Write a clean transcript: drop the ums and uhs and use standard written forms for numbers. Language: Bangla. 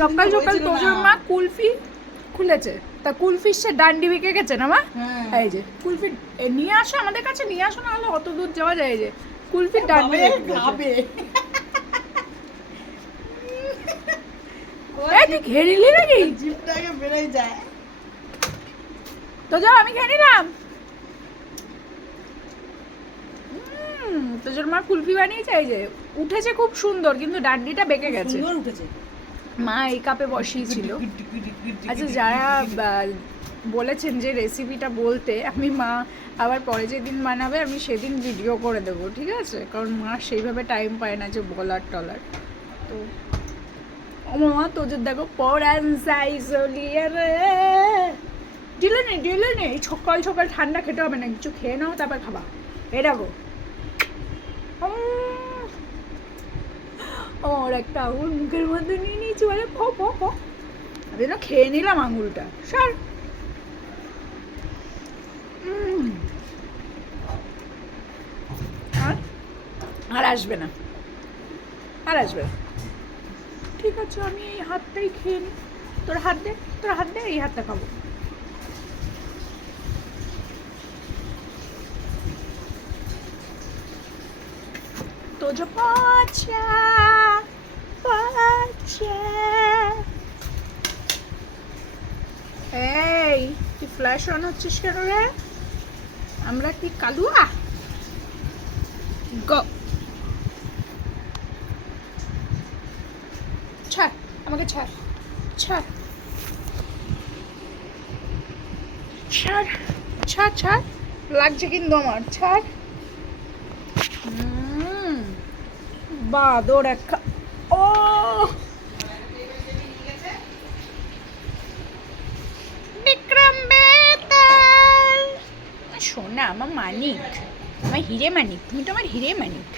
সকাল সকাল তোজোর মা কুলফি খুলেছে, তা কুলফির সে ডান্ডি বিকে গেছে না মা? এই যে কুলফি নিয়ে আসো আমাদের কাছে, নিয়ে আসো, না হলে অত দূর যাওয়া যায়। যে কুলফির ডান্ডি খাবে। এই তুই খেয়ে নিলি নাকি? জিভটাকে বেরোয় যায়। তো যাও, আমি খেয়ে নিলাম। তোজোর মা কুলফি বানিয়েছে, এই যে উঠেছে খুব সুন্দর, কিন্তু ডান্ডিটা বেঁকে গেছে। সুন্দর উঠেছে। মা এই কাপে বসিয়েছিল। আচ্ছা, যারা বলেছেন যে রেসিপিটা বলতে, আমি মা আবার পরে যেদিন বানাবে আমি সেদিন ভিডিও করে দেবো, ঠিক আছে? কারণ মা সেইভাবে টাইম পায় না যে বলার টলার। তো ও মা তোদের দেখো পরান সাইজলিয়ে রে, ঢিলে নে এই সকাল সকাল ঠান্ডা খেতে হবে না, কিছু খেয়ে নাও তারপর খাবা। এই দেখো ওর একটা আঙুল মুখের মধ্যে নিয়ে নিয়েছি, বলে ফ ফ ফ, আমি না খেয়ে নিলাম আঙুলটা। সার আর আসবে না, আর আসবে না। ঠিক আছে, আমি এই হাতটাই খেয়ে নিই। তোর হাত দে, এই হাতটা খাবো। তোজো পাচা পাচা, এই তুই ফ্ল্যাশ অন হচ্ছিস কেন রে? আমরা কি কালুয়া? গো ছাড়, আমাকে ছাড়, ছাড় ছাড় ছাড় ছাড়, লাগছে কিন্তু আমার, ছাড়। বাদর একটা। ও বিক্রম বেতাল, সোনা আমার মানিক, আমার হিরে মানিক, তুমি তো আমার হিরে মানিক।